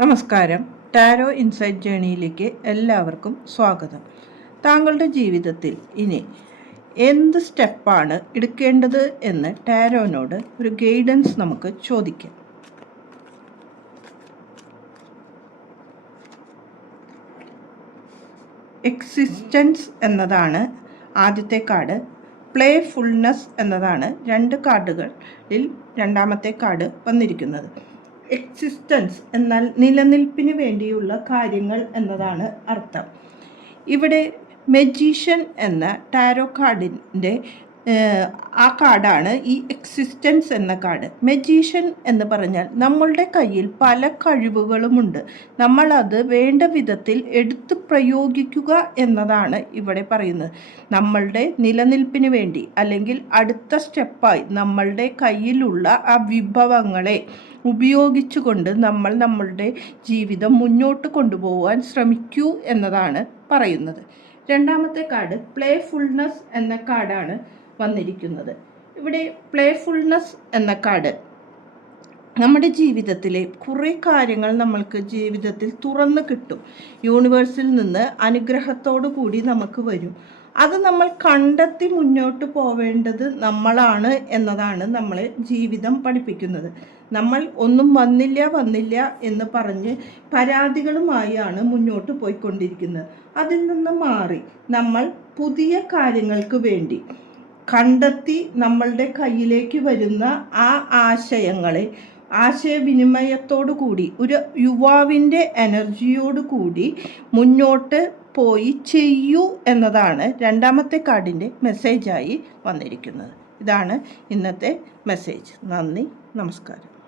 നമസ്കാരം. Tarot insight ജേണിയിലേക്ക് എല്ലാവർക്കും സ്വാഗതം. താങ്കളുടെ ജീവിതത്തിൽ ഇനി എന്ത് സ്റ്റെപ്പാണ് എടുക്കേണ്ടത് എന്ന് ടാരോനോട് ഒരു ഗൈഡൻസ് നമുക്ക് ചോദിക്കാം. എക്സിസ്റ്റൻസ് എന്നതാണ് ആദ്യത്തെ കാർഡ്. പ്ലേഫുൾനെസ് എന്നതാണ് രണ്ട് കാർഡുകളിൽ രണ്ടാമത്തെ കാർഡ് വന്നിരിക്കുന്നത്. എക്സിസ്റ്റൻസ് എന്നാൽ നിലനിൽപ്പിന് വേണ്ടിയുള്ള കാര്യങ്ങൾ എന്നതാണ് അർത്ഥം. ഇവിടെ മെജീഷ്യൻ എന്ന ടാരോ കാർഡിന്റെ ആ കാർഡാണ് ഈ എക്സിസ്റ്റൻസ് എന്ന കാർഡ് മെജീഷ്യൻ എന്ന് പറഞ്ഞാൽ നമ്മളുടെ കയ്യിൽ പല കഴിവുകളുമുണ്ട്. നമ്മളത് വേണ്ട വിധത്തിൽ എടുത്തു പ്രയോഗിക്കുക എന്നതാണ് ഇവിടെ പറയുന്നത്. നമ്മളുടെ നിലനിൽപ്പിന് വേണ്ടി അല്ലെങ്കിൽ അടുത്ത സ്റ്റെപ്പായി നമ്മളുടെ കയ്യിലുള്ള ആ വിഭവങ്ങളെ ഉപയോഗിച്ചുകൊണ്ട് നമ്മൾ നമ്മളുടെ ജീവിതം മുന്നോട്ട് കൊണ്ടുപോകാൻ ശ്രമിക്കൂ എന്നതാണ് പറയുന്നത്. രണ്ടാമത്തെ കാർഡ് പ്ലേഫുൾനെസ് എന്ന കാർഡാണ് വന്നിരിക്കുന്നത്. ഇവിടെ പ്ലേഫുൾനെസ് എന്ന കാർഡ് നമ്മുടെ ജീവിതത്തിലെ കുറേ കാര്യങ്ങൾ നമ്മൾക്ക് ജീവിതത്തിൽ തുറന്ന് കിട്ടും. യൂണിവേഴ്സിൽ നിന്ന് അനുഗ്രഹത്തോടു കൂടി നമുക്ക് വരും. അത് നമ്മൾ കണ്ടെത്തി മുന്നോട്ട് പോവേണ്ടത് നമ്മളാണ് എന്നതാണ് നമ്മളെ ജീവിതം പഠിപ്പിക്കുന്നത്. നമ്മൾ ഒന്നും വന്നില്ല വന്നില്ല എന്ന് പറഞ്ഞ് പരാതികളുമായാണ് മുന്നോട്ട് പോയിക്കൊണ്ടിരിക്കുന്നത്. അതിൽ നിന്ന് മാറി നമ്മൾ പുതിയ കാര്യങ്ങൾക്ക് വേണ്ടി കണ്ടെത്തി നമ്മളുടെ കയ്യിലേക്ക് വരുന്ന ആ ആശയങ്ങളെ ആശയവിനിമയത്തോടു കൂടി ഒരു യുവാവിന്റെ എനർജിയോടു കൂടി മുന്നോട്ട് പോയി ചെയ്യൂ എന്നതാണ് രണ്ടാമത്തെ കാർഡിന്റെ മെസ്സേജായി വന്നിരിക്കുന്നത്. ഇതാണ് ഇന്നത്തെ മെസ്സേജ്. നന്ദി നമസ്കാരം.